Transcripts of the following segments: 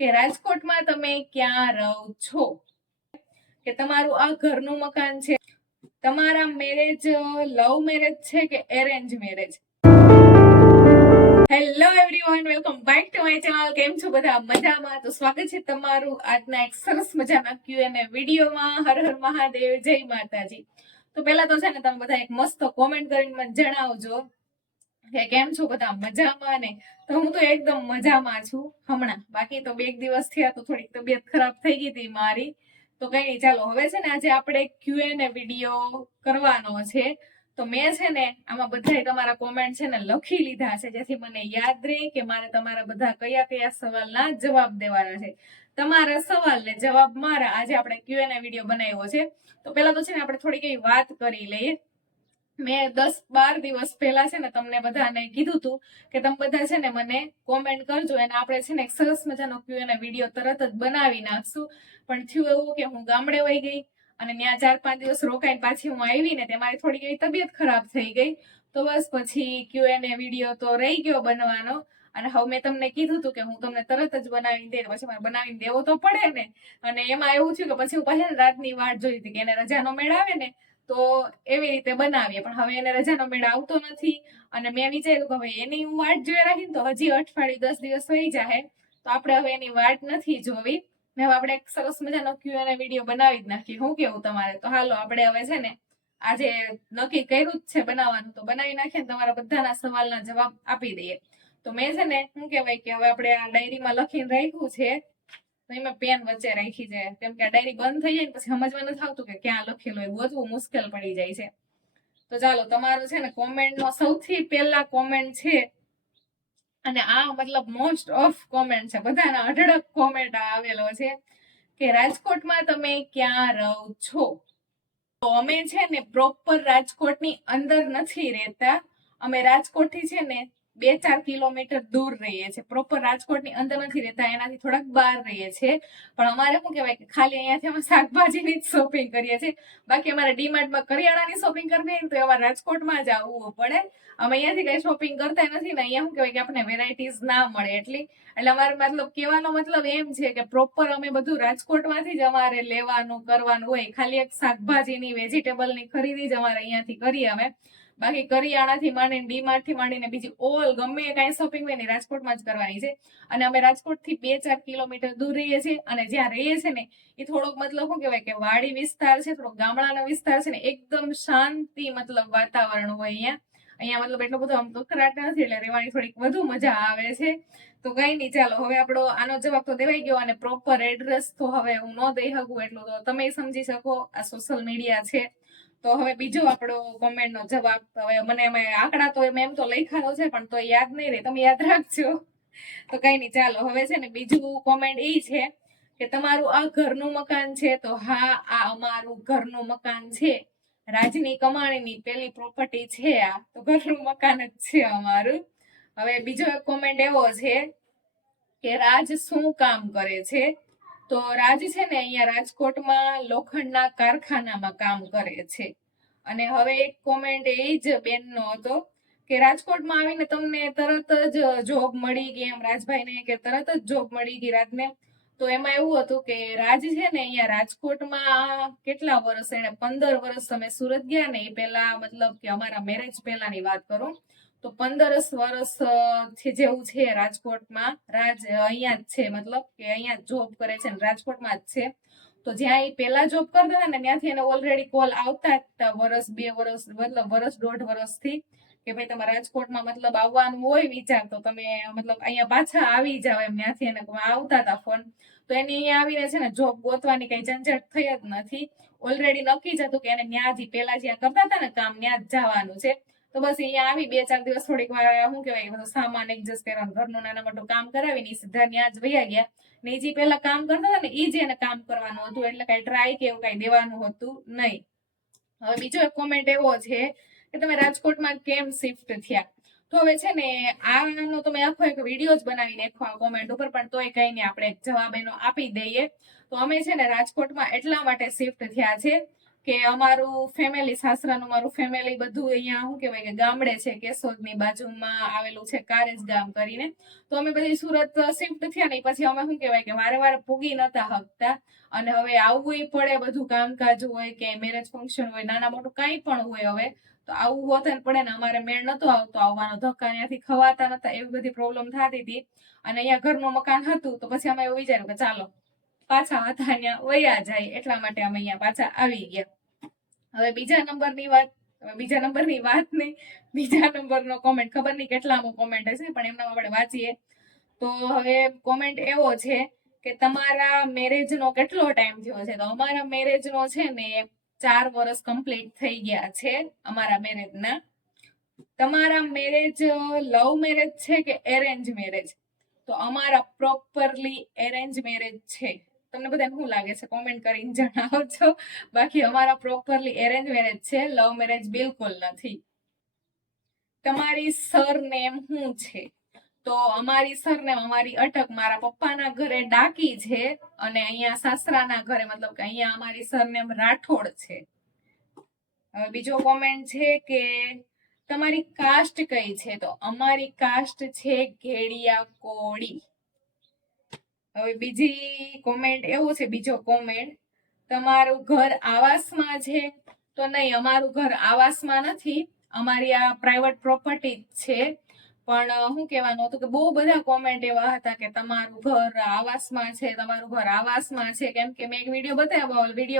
કે રાજકોટમાં તમે ક્યાં રહો છો, કે તમારું આ ઘરનું મકાન છે, તમારા મેરેજ લવ મેરેજ છે કે arrange marriage. Hello everyone, welcome back to my channel. કેમ છો બધા? મજામાં? તો સ્વાગત છે તમારું આજના એક સરસ મજાના Q&A વિડીયોમાં. હર હર મહાદેવ, જય માતાજી. તો પહેલા તો છે ને તમે બધા એક મસ્ત કોમેન્ટ કરીને મને જણાવજો કે કેમ છો બધા, મજામાં ને? તો હું તો એકદમ મજામાં છું હમણાં. બાકી તો 2 દિવસ થયા તો થોડીક તબિયત ખરાબ થઈ ગઈ હતી મારી. તો કઈ નહીં, ચાલો હવે છે ને આજે આપણે Q&A વિડીયો કરવાનો છે. તો મેં છે ને આમાં બધાય તમારા કોમેન્ટ છે ને લખી લીધા છે, જેથી મને યાદ રહે કે મારે તમારા બધા કયા કયા સવાલના જવાબ દેવાના છે. તમારા સવાલ ને જવાબ મારા, આજે આપણે Q&A વિડીયો બનાવ્યો છે. તો પહેલા તો છે ને આપણે થોડીક એવી વાત કરી લઈએ. મેં 10-12 દિવસ પહેલા છે ને તમને બધાને કીધું હતું કે તમે બધા છે ને મને કોમેન્ટ કરજો અને આપણે છે ને એક સરસ મજાનો Q&A વિડીયો તરત જ બનાવી નાખશું. પણ થયું એવું કે હું ગામડે વહી ગઈ અને ત્યાં 4-5 દિવસ રોકાઈને પાછી હું આવી ને તે મારી થોડીક એવી તબિયત ખરાબ થઈ ગઈ. તો બસ પછી Q&A વિડીયો તો રહી ગયો બનવાનો. અને હવે મેં તમને કીધું હતું કે હું તમને તરત જ બનાવીને દે, પછી મારે બનાવીને દેવો તો પડે ને. અને એમાં એવું થયું કે પછી હું પાછી રાતની વાટ જોઈ હતી કે એને રજાનો મેળ આવે ને તો એવી રીતે બનાવીએ. પણ હવે એને રજાનો મેળ આવતો નથી અને મેં વિચાર્યું કે હવે એની હું વાટ જોઈ રાખીને તો હજી અઠવાડિયું 10 દિવસ થઈ જાય, તો આપણે હવે એની વાટ નથી જોવી. ને હવે આપણે એક સરસ મજાનો Q&A વિડીયો બનાવી જ નાખીએ. શું કેવું તમારે? તો હાલો આપણે હવે છે ને આજે નક્કી કર્યું જ છે બનાવવાનું, તો બનાવી નાખીએ ને તમારા બધાના સવાલના જવાબ આપી દઈએ. તો મેં છે ને શું કહેવાય કે હવે આપણે આ ડાયરીમાં લખીને રાખ્યું છે. તો એમાં પેન વચ્ચે રાખી છે, કેમ કે આ ડાયરી બંધ થઈ જાય ને પછી સમજવા નથી આવતું કે ક્યાં લખેલું, એ ગોતવું મુશ્કેલ પડી જાય છે. તો ચાલો, તમારું છે ને કોમેન્ટનો સૌથી પહેલા કોમેન્ટ છે, અને આ મતલબ મોસ્ટ ઓફ કોમેન્ટ છે, બધાના અઢળક કોમેન્ટ આવેલો છે કે રાજકોટમાં તમે ક્યાં રહો છો. તો અમે છે ને પ્રોપર રાજકોટની અંદર નથી રહેતા. અમે રાજકોટથી છે ને 2-4 કિલોમીટર દૂર રહીએ છીએ. પ્રોપર રાજકોટની અંદર નથી રહેતા, એનાથી થોડાક બહાર રહીએ છીએ. પણ અમારે શું કહેવાય કે ખાલી અહીંયાથી અમે શાકભાજીની જ શોપિંગ કરીએ છીએ. બાકી અમારે ડીમાર્ટમાં કરિયાણાની શોપિંગ કરવી હોય તો અમારે રાજકોટમાં જ આવવું પડે. અમે અહીંયાથી કઈ શોપિંગ કરતા નથી ને, અહીંયા શું કહેવાય કે આપણને વેરાયટીઝ ના મળે એટલી. એટલે અમારે મતલબ કહેવાનો મતલબ એમ છે કે પ્રોપર અમે બધું રાજકોટમાંથી જ અમારે લેવાનું કરવાનું હોય. ખાલી એક શાકભાજીની વેજીટેબલની ખરીદી જ અમારે અહીંયાથી કરીએ અમે. બાકી કરિયાણાથી માંડીને ડીમાર્ટથી માંડીને બીજી ઓલ ગમે કાંઈ શોપિંગ હોય ને રાજકોટમાં જ કરવાની છે. અને અમે રાજકોટથી 2-4 કિલોમીટર દૂર રહીએ છીએ. અને જ્યાં રહીએ છીએ ને એ થોડોક મતલબ શું કહેવાય કે વાડી વિસ્તાર છે, થોડોક ગામડાનો વિસ્તાર છે ને, એકદમ શાંતિ મતલબ વાતાવરણ હોય અહીંયા. અહીંયા મતલબ એટલો બધો આમ કકરાટ નથી, એટલે રહેવાની થોડીક વધુ મજા આવે છે. તો કઈ નહીં, ચાલો હવે આપણો આનો જવાબ તો દેવાઈ ગયો. અને પ્રોપર એડ્રેસ તો હવે હું ન દઈ શકું એટલું તો તમે સમજી શકો, આ સોશિયલ મીડિયા છે. તો હવે બીજો આપણો કોમેન્ટનો જવાબ, હવે મને એમાં આંકડા તો એમ તો લખ્યા છે પણ તો યાદ નહીં રહે, તમે યાદ રાખજો. તો કઈ નહીં, ચાલો હવે છે ને બીજું કોમેન્ટ એ છે કે તમારું આ ઘરનું મકાન છે. તો હા, આ અમારું ઘરનું મકાન છે. રાજની કમાણીની પેલી પ્રોપર્ટી છે આ, તો ઘરનું મકાન જ છે અમારું. હવે બીજો એક કોમેન્ટ એવો છે કે રાજ શું કામ કરે છે. તો રાજ છે ને અહીંયા રાજકોટમાં લોખંડના કારખાનામાં કામ કરે છે. અને હવે એક કોમેન્ટ એ જ બેનનો હતો કે રાજકોટમાં આવીને તમને તરત જ જોબ મળી ગઈ, એમ રાજભાઈને કે તરત જ જોબ મળી ગઈ રાજને. તો એમાં એવું હતું કે રાજ છે ને અહીંયા રાજકોટમાં કેટલા વર્ષ, એને 15 વર્ષ અમે સુરત ગયા ને એ પહેલા, મતલબ કે અમારા મેરેજ પહેલાની વાત કરું તો 15 વર્ષ જેવું છે રાજકોટમાં. રાજ અહીંયા જ છે, મતલબ કે અહીંયા જોબ કરે છે ને રાજકોટમાં જ છે. તો જ્યાં એ પહેલા જોબ કરતા હતા ને ત્યાંથી એને ઓલરેડી કોલ આવતા હતા, 1-2 વર્ષ, મતલબ 1-1.5 વર્ષથી, કે ભાઈ તમારે રાજકોટમાં મતલબ આવવાનું હોય વિચાર તો તમે મતલબ અહીંયા પાછા આવી જાવ, એમ ત્યાંથી એને આવતા હતા ફોન. તો એને અહીંયા આવીને છે ને જોબ ગોતવાની કઈ ઝંઝટ થઈ જ નથી. ઓલરેડી નક્કી જ હતું કે એને ન્યાથી પહેલા જ્યાં કરતા હતા ને કામ, ત્યાં જ જવાનું છે. તો બસ અહીંયા આવી 2-4 દિવસ થોડીક વાર શું કહેવાય બધું સામાન એડજસ્ટ કરવાનું, ઘરનું નાના મોટું કામ કરાવીને સીધા ત્યાં જ વયા ગયા. ને જે પહેલા કામ કરતા હતા ને એ જ એને કામ કરવાનું હતું, એટલે કઈ ટ્રાય કે એવું કઈ દેવાનું હતું નહીં. હવે બીજો એક કોમેન્ટ એવો છે કે તમે રાજકોટમાં કેમ શિફ્ટ થયા. તો હવે છે ને આનો તમે આખો એક વિડીયો જ બનાવી નાખો આ કોમેન્ટ ઉપર, પણ તોય કઈ નહીં, આપણે એક જવાબ એનો આપી દઈએ. તો અમે છે ને રાજકોટમાં એટલા માટે શિફ્ટ થયા છે કે અમારું ફેમિલી, સાસરાનું મારું ફેમિલી બધું અહીંયા શું કહેવાય કે ગામડે છે, કેશોદની બાજુમાં આવેલું છે કારેજ ગામ કરીને. તો અમે બધી સુરત શિફ્ટ થયા ને પછી અમે શું કહેવાય કે વારે વારે પૂગી નતા શકતા, અને હવે આવવું પડે, બધું કામકાજ હોય કે મેરેજ ફંક્શન હોય, નાના મોટું કાંઈ પણ હોય, હવે તો આવવું હોતે પડે ને, અમારે મેળ નતો આવતો આવવાનો, ધક્કા ત્યાંથી ખવાતા નતા, એવી બધી પ્રોબ્લેમ થતી હતી. અને અહીંયા ઘરનું મકાન હતું તો પછી અમે એવું વિચાર્યું કે ચાલો પાછા હતા અહીંયા વયા જાય, એટલા માટે અમે અહીંયા પાછા આવી ગયા. હવે બીજા નંબરની વાત નહીં, બીજા નંબરનો કોમેન્ટ, ખબર નહીં કેટલામો કોમેન્ટ હશે, પણ એમના આપણે વાંચીએ. તો હવે કોમેન્ટ એવો છે કે તમારા મેરેજનો કેટલો ટાઈમ થયો છે? તો અમારા મેરેજનો છે ને 4 વર્ષ કમ્પ્લીટ થઈ ગયા છે અમારા મેરેજના. તમારા મેરેજ લવ મેરેજ છે કે એરેન્જ મેરેજ? તો અમારા પ્રોપરલી એરેન્જ મેરેજ છે. તમને બધાને શું લાગે છે કોમેન્ટ કરીને જણાવજો. બાકી અમારા પ્રોપરલી એરેન્જ મેરેજ છે, લવ મેરેજ બિલકુલ નથી. તમારી સરનેમ શું છે? તો અમારી સરનેમ, અમારી અટક મારા પપ્પાના ઘરે ડાકી છે, અને અહીંયા સાસરાના ઘરે મતલબ કે અહીંયા અમારી સરનેમ રાઠોડ છે. હવે બીજો કોમેન્ટ છે કે તમારી કાસ્ટ કઈ છે? તો અમારી કાસ્ટ છે ઘેડિયા કોળી. હવે બીજી કોમેન્ટ એવું છે, બીજો કોમેન્ટ, તમારું ઘર આવાસમાં છે? તો નહીં, અમારું ઘર આવાસમાં નથી, અમારી આ પ્રાઇવેટ પ્રોપર્ટી છે. પણ શું કહેવાનું હતું કે બહુ બધા કોમેન્ટ એવા હતા કે તમારું ઘર આવાસમાં છે, તમારું ઘર આવાસમાં છે, કેમ કે મેં એક વિડીયો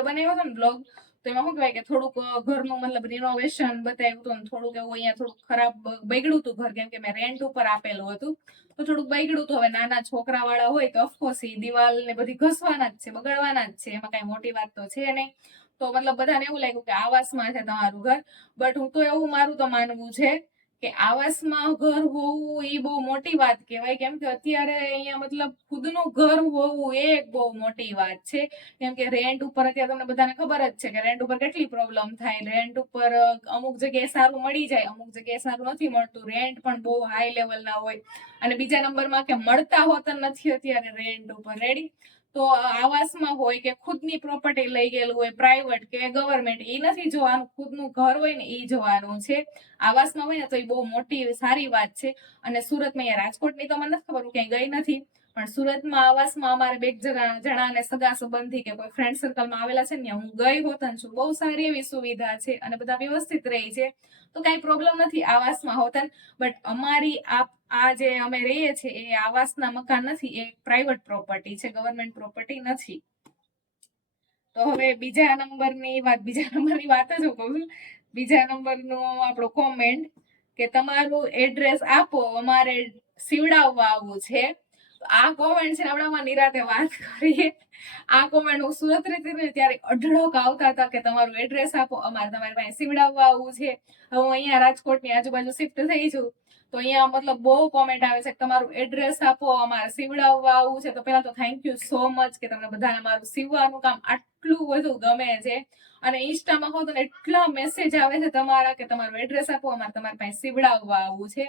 બનાવ્યો હતો ને બ્લોગ, તો એમાં શું કહેવાય કે થોડુંક ઘરનું મતલબ રિનોવેશન બતાવ્યું હતું, થોડુંક એવું અહીંયા થોડુંક ખરાબ બગડ્યું હતું ઘર, કેમ કે મેં રેન્ટ ઉપર આપેલું હતું, તો થોડુંક બગડ્યું હતું. હવે નાના છોકરા વાળા હોય તો ઓફકોર્સ એ દિવાલ ને બધી ઘસવાના જ છે, બગડવાના જ છે, એમાં કઈ મોટી વાત તો છે નહીં. તો મતલબ બધાને એવું લાગ્યું કે આવાસમાં છે તમારું ઘર, બટ હું તો એવું મારું તો માનવું છે કે આવાસમાં ઘર હોવું એ બહુ મોટી વાત કહેવાય, કેમ કે અત્યારે અહીંયા મતલબ ખુદનું ઘર હોવું એ એક બહુ મોટી વાત છે. કેમ કે રેન્ટ ઉપર અત્યારે તમને બધાને ખબર જ છે કે રેન્ટ ઉપર કેટલી પ્રોબ્લેમ થાય. રેન્ટ ઉપર અમુક જગ્યાએ સારું મળી જાય, અમુક જગ્યાએ સારું નથી મળતું, રેન્ટ પણ બહુ હાઈ લેવલના હોય, અને બીજા નંબરમાં કે મળતા હોતા નથી અત્યારે રેન્ટ ઉપર. રેડી? તો આવાસમાં હોય કે ખુદની પ્રોપર્ટી લઈ ગયેલું હોય, પ્રાઇવેટ કે ગવર્મેન્ટ, એ નથી જોવાનું, ખુદનું ઘર હોય ને એ જોવાનું છે. આવાસમાં હોય ને તો એ બહુ મોટી સારી વાત છે. અને સુરતમાં, અહીંયા રાજકોટની તો મને નથી ખબર, હું ક્યાંય ગઈ નથી, પણ સુરતમાં આવાસમાં અમારે બે જણાને સગા સંબંધી કે કોઈ ફ્રેન્ડ સર્કલમાં આવેલા છે ને, હું ગઈ હોતન છું, બહુ સારી એવી સુવિધા છે અને બધા વ્યવસ્થિત રહી છે, તો કઈ પ્રોબ્લેમ નથી આવાસમાં હોતન. બટ અમારી આ જે અમે રહીએ છીએ એ આવાસના મકાન નથી, એ પ્રાઇવેટ પ્રોપર્ટી છે, ગવર્મેન્ટ પ્રોપર્ટી નથી. તો હવે બીજા નંબરની વાત જ હું કહું છું. બીજા નંબરનો આપણો કોમેન્ટ કે તમારું એડ્રેસ આપો, અમારે સીવડાવવા આવવું છે. આ કોમેન્ટ છે ને આપણામાં નિરાતે વાત કરીએ. આ કોમેન્ટ હું સુરત રહેતી હતી ત્યારે અઢળક આવતા હતા કે તમારું એડ્રેસ આપો, અમારે તમારી પાસે સીવડાવવા આવવું છે. હવે હું અહીંયા રાજકોટની આજુબાજુ શિફ્ટ થઈ છું, તો અહીંયા મતલબ બહુ કોમેન્ટ આવે છે કે તમારું એડ્રેસ આપો, અમારે સીવડાવવા આવવું છે. તો પહેલા તો થેન્ક યુ સો મચ કે તમને બધાને મારું સીવવાનું કામ આટલું બધું ગમે છે. અને ઇન્સ્ટામાં હો તો એટલા મેસેજ આવે છે તમારા કે તમારું એડ્રેસ આપો, અમારે તમારી પાસે સીવડાવવા આવવું છે.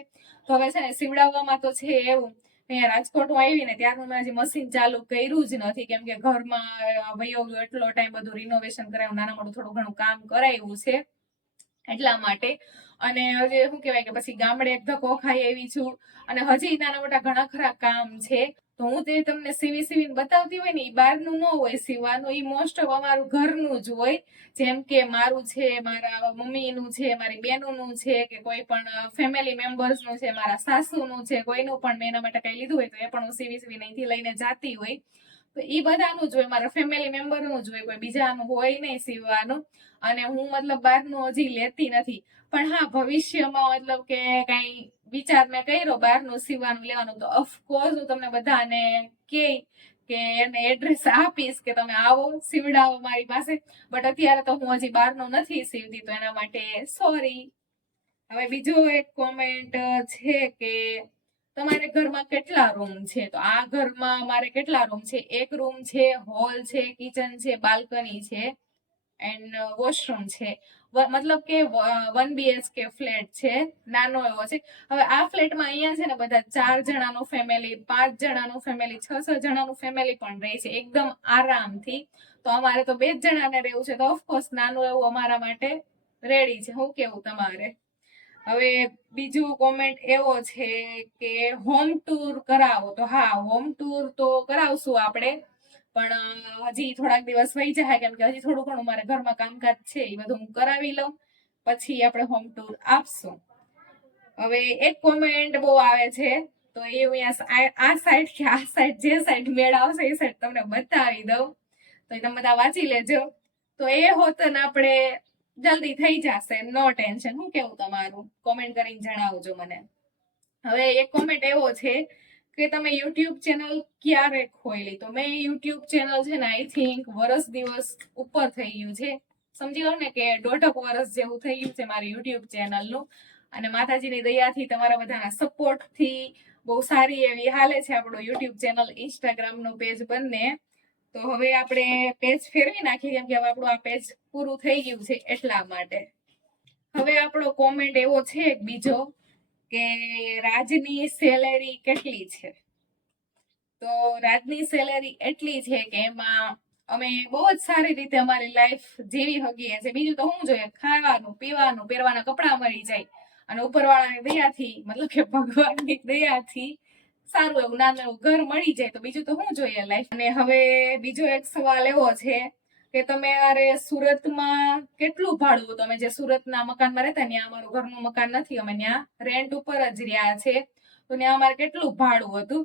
તો હવે છે ને સીવડાવવામાં તો છે એવું, અહીંયા રાજકોટ હું આવી ને ત્યારનું મેં હજી મશીન ચાલુ કર્યું જ નથી, કેમ કે ઘરમાં વયો ગયો એટલો ટાઈમ, બધું રિનોવેશન કરાવ્યું, નાના મોટું થોડું ઘણું કામ કરાવ્યું છે એટલા માટે. અને હજી શું કહેવાય કે પછી ગામડે એક ધક્કો ખાઈ આવી છું, અને હજી નાના મોટા ઘણા ખરા કામ છે. તો હું તે તમને સીવીને બતાવતી હોય ને, એ બહારનું ન હોય સીવાનું, એ મોસ્ટ ઓફ અમારું ઘરનું જ હોય. જેમ કે મારું છે, મારા મમ્મીનું છે, મારી બેનનું છે, કે કોઈ પણ ફેમિલી મેમ્બર્સનું છે, મારા સાસુનું છે, કોઈનું પણ મેં એના માટે કઈ લીધું હોય તો એ પણ હું સીવી અહીંથી લઈને જાતી હોય. તો એ બધાનું જ હોય, મારા ફેમિલી મેમ્બરનું જ હોય, કોઈ બીજાનું હોય નહીં સીવવાનું. અને હું મતલબ બહારનું હજી લેતી નથી, પણ હા ભવિષ્યમાં મતલબ કે કઈ વિચાર મેં કર્યો બહારનું સીવવાનું લેવાનું, તો ઓફકોર્સ હું તમને બધાને કે એને એડ્રેસ આપીશ કે તમે આવો સીવડાવો મારી પાસે. બટ અત્યારે તો હું હજી બહારનું નથી સીવતી, તો એના માટે સોરી. હવે બીજો એક કોમેન્ટ છે કે તમારે ઘરમાં કેટલા રૂમ છે? તો આ ઘરમાં મારે કેટલા રૂમ છે? એક રૂમ છે, હોલ છે, કિચન છે, બાલ્કની છે એન્ડ વોશરૂમ છે. મતલબ કે 1 BHK ફ્લેટ છે, નાનો એવો છે. હવે આ ફ્લેટમાં અહીંયા છે ને બધા 4 જણાનું ફેમિલી, 5 જણાનું ફેમિલી, 6 જણાનું ફેમિલી પણ રહે છે એકદમ આરામથી. તો અમારે તો 2 જ જણાને રહેવું છે, તો ઓફકોર્સ નાનું એવું અમારા માટે રેડી છે. હું કેવું તમારે? હવે બીજું કોમેન્ટ એવો છે કે હોમ ટૂર કરાવો. તો હા, હોમ ટૂર તો કરાવશું આપણે, પણ હજી થોડાક દિવસ વહી જાય, કેમ કે હજી થોડું ઘણું મારે ઘરમાં કામકાજ છે એ બધું હું કરાવી લઉં, પછી આપણે હોમ ટૂર આપશું. હવે એક કોમેન્ટ બહુ આવે છે, તો એ હું આ સાઈડ કે આ સાઈડ જે સાઈડ મેળ આવશે એ સાઈડ તમને બતાવી દઉં, તો એ તમે બધા વાંચી લેજો. તો એ હોત ને આપણે જલ્દી થઈ જશે, નો ટેન્શન. શું કેવું તમારું? કોમેન્ટ કરીને જણાવજો મને. હવે એક કોમેન્ટ એવો છે કે તમે યુટ્યુબ ચેનલ ક્યારે ખોલી? તો મેં યુટ્યુબ ચેનલ છે ને આઈ થિંક વર્ષ દિવસ ઉપર થઈ ગયું છે, સમજી લો ને કે 1.5 વર્ષ જેવું થઈ ગયું છે મારી યુટ્યુબ ચેનલનું. અને માતાજીની દયાથી, તમારા બધાના સપોર્ટથી બહુ સારી એવી હાલે છે આપણું યુટ્યુબ ચેનલ, ઇન્સ્ટાગ્રામનું પેજ બંને. તો હવે આપણે પેજ ફેરવી નાખીએ, કેમ કે હવે આપણું આ પેજ પૂરું થઈ ગયું છે એટલા માટે. હવે આપણો કોમેન્ટ એવો છે બીજો કે રાજની સેલેરી કેટલી છે? તો રાજની સેલેરી એટલી છે કે એમાં અમે બહુ જ સારી રીતે અમારી લાઈફ જીવી શકીએ છીએ. બીજું તો શું જોઈએ? ખાવાનું, પીવાનું, પહેરવાના કપડાં મળી જાય, અને ઉપરવાળાની દયાથી, મતલબ કે ભગવાનની દયાથી સારું એવું નાનું એવું ઘર મળી જાય, તો બીજું તો શું જોઈએ લાઈફ. અને હવે બીજો એક સવાલ એવો છે કે તમે સુરતમાં કેટલું ભાડું? તો અમે જે સુરતના મકાનમાં રહેતા, ત્યાં અમારું ઘરનું મકાન નથી, અમે ત્યાં રેન્ટ ઉપર જ રહ્યા છે, તો ત્યાં અમારે કેટલું ભાડું હતું?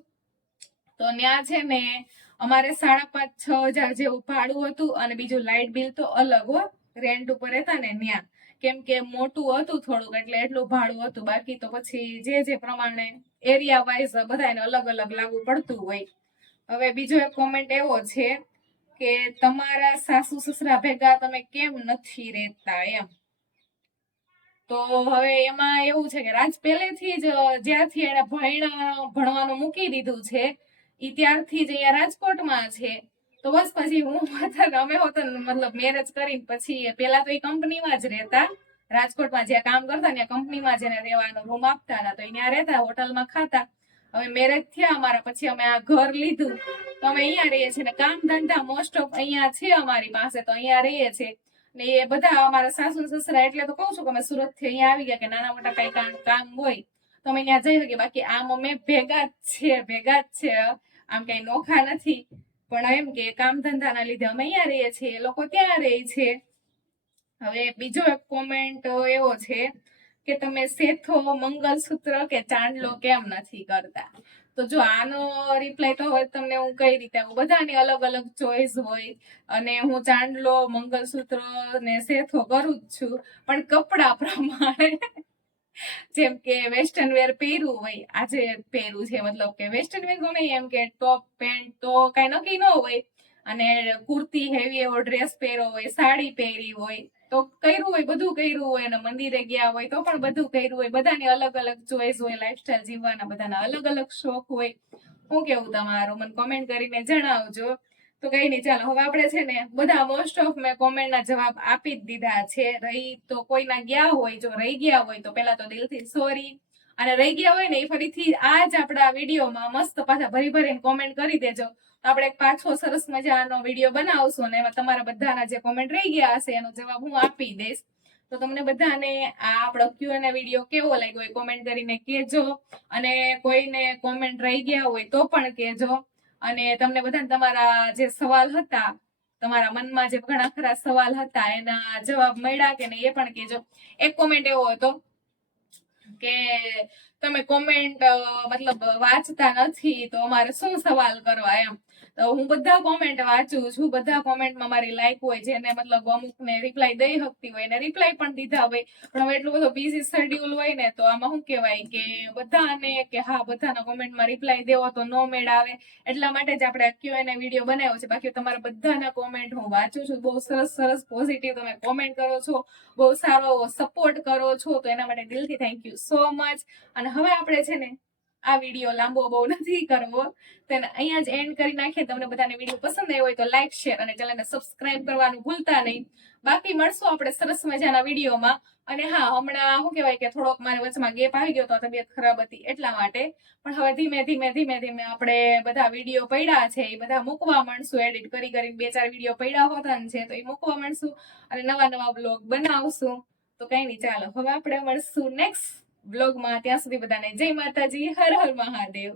તો ત્યાં છે ને અમારે 5,500-6 હજાર જેવું ભાડું હતું, અને બીજું લાઇટ બિલ તો અલગ હો, રેન્ટ ઉપર રહેતા ને ત્યાં, કેમ કે મોટું હતું થોડુંક એટલે એટલું ભાડું હતું. બાકી તો પછી જે પ્રમાણે એરિયા વાઇઝ બધાને અલગ અલગ લાગુ પડતું હોય. હવે બીજો એક કોમેન્ટ એવો છે કે તમારા સાસુ સસરા ભેગા તમે કેમ નથી રહેતા એમ. તો હવે એમાં એવું છે કે રાજ પહેલેથી જ જ્યારથી એને ભણવાનું મૂકી દીધું છે ઈ ત્યારથી જ અહીંયા રાજકોટમાં છે. તો બસ પછી અમે મતલબ મેરેજ કરીને પછી પેલા તો એ કંપનીમાં જ રહેતા, રાજકોટમાં જ્યાં કામ કરતા ત્યાં કંપનીમાં જ એને રહેવાનો રૂમ આપતા હતા, તો અહીંયા રહેતા, હોટલમાં ખાતા. હવે મેરેજ થયા અમારા પછી અમે આ ઘર લીધું, તો અમે અહીંયા રહીએ છીએ, ને કામ ધંધા મોસ્ટ ઓફ અહીંયા છે અમારી પાસે, તો અહીંયા રહીએ છીએ. ને એ બધા અમારા સાસુ સસરા, એટલે તો કહું છું કે અમે સુરત થી અહીંયા આવી ગયા કે નાના મોટા કઈ કામ હોય તો અમે ત્યાં જઈ શકીએ. બાકી આમ અમે ભેગા જ છે, આમ કઈ નોખા નથી, પણ એમ કે કામ ધંધાના લીધે અમે અહીંયા રહીએ છીએ, એ લોકો ત્યાં રહે છે. હવે બીજો એક કોમેન્ટ એવો છે કે તમે સેથો, મંગલસૂત્ર કે ચાંદલો કેમ નથી કરતા? તો જો આનો રિપ્લાય તો હવે તમને હું કઈ રીતે, બધાની અલગ અલગ ચોઈસ હોય, અને હું ચાંદલો, મંગલસૂત્ર ને સેથો કરું જ છું, પણ કપડા પ્રમાણે. જેમ કે વેસ્ટર્ન વેર પહેરવું હોય, આજે પહેરવું છે, મતલબ કે વેસ્ટર્ન વેર તો નહીં, એમ કે ટોપ પેન્ટ તો કઈ નક્કી ન હોય, અને કુર્તી હેવી એવો ડ્રેસ પહેર્યો હોય, સાડી પહેરી હોય તો કર્યું હોય, બધું કર્યું હોય, અને મંદિરે ગયા હોય તો પણ બધું કર્યું હોય. બધાની અલગ અલગ ચોઈસ હોય, લાઈફસ્ટાઈલ જીવવાના બધાના અલગ અલગ શોખ હોય. શું કેવું તમારું? મને કોમેન્ટ કરીને જણાવજો. તો કઈ નહીં, ચાલો હવે આપણે છે ને બધા મોસ્ટ ઓફ મેં કોમેન્ટના જવાબ આપી જ દીધા છે. રહી તો કોઈના ગયા હોય, જો રહી ગયા હોય તો પેલા તો દિલથી સોરી, અને રહી ગયા હોય ને એ ફરીથી આ જ આપણા વિડીયોમાં મસ્ત પાછા ભરીને કોમેન્ટ કરી દેજો, તો આપણે એક પાછો સરસ મજાનો વિડીયો બનાવશું, અને એમાં તમારા બધાના જે કોમેન્ટ રહી ગયા હશે એનો જવાબ હું આપી દઈશ. તો તમને બધાને આ આપણો Q&A વિડીયો કેવો લાગ્યો એ કોમેન્ટ કરીને કહેજો, અને કોઈને કોમેન્ટ રહી ગયા હોય તો પણ કહેજો, અને તમને બધાને તમારા જે સવાલ હતા, તમારા મનમાં જે ઘણા ખરા સવાલ હતા એના જવાબ મળ્યા કે નહીં એ પણ કહેજો. એક કોમેન્ટ એવો હતો કે તમે કોમેન્ટ મતલબ વાંચતા નથી તો અમારે શું સવાલ કરવા એમ. તો હું બધા કોમેન્ટ વાંચું છું, બધા કોમેન્ટમાં મારી લાઈક હોય, જેને મતલબ અમુકને રિપ્લાય દઈ શકતી હોય ને રિપ્લાય પણ દીધા હોય, પણ હવે એટલું બધું બિઝી શેડ્યુલ હોય ને, તો આમાં શું કહેવાય કે બધાને કે હા બધાના કોમેન્ટમાં રિપ્લાય દેવો તો નો મેળ આવે, એટલા માટે જ આપણે Q&A વિડીયો બનાવ્યો છે. બાકી તમારા બધાના કોમેન્ટ હું વાંચું છું, બહુ સરસ પોઝિટિવ તમે કોમેન્ટ કરો છો, બહુ સારો સપોર્ટ કરો છો, તો એના માટે દિલથી થેન્ક યુ સો મચ. અને હવે આપણે છે ને આ વિડીયો લાંબો બહુ નથી કરવો, તેને અહીંયા જ એન્ડ કરી નાખીએ. તમને બધાને વિડીયો પસંદ આવ્યો હોય તો લાઈક, શેર અને ચેનલને સબસ્ક્રાઇબ કરવાનું ભૂલતા નહીં. બાકી મળશું આપણે સરસ મજાના વિડીયોમાં. અને હા, હમણાં શું કહેવાય કે થોડોક મારે વચમાં ગેપ આવી ગયો તો તબિયત ખરાબ હતી એટલા માટે. પણ હવે ધીમે ધીમે આપણે બધા વિડીયો પડ્યા છે એ બધા મૂકવા માંડશું. એડિટ કરીને 2-4 વિડીયો પડ્યા હોતા છે તો એ મૂકવા માંડશું અને નવા બ્લોગ બનાવશું. તો કઈ નહીં, ચાલો હવે આપણે મળશું નેક્સ્ટ બ્લોગમાં. ત્યાં સુધી બધાને જય માતાજી, હર હર મહાદેવ.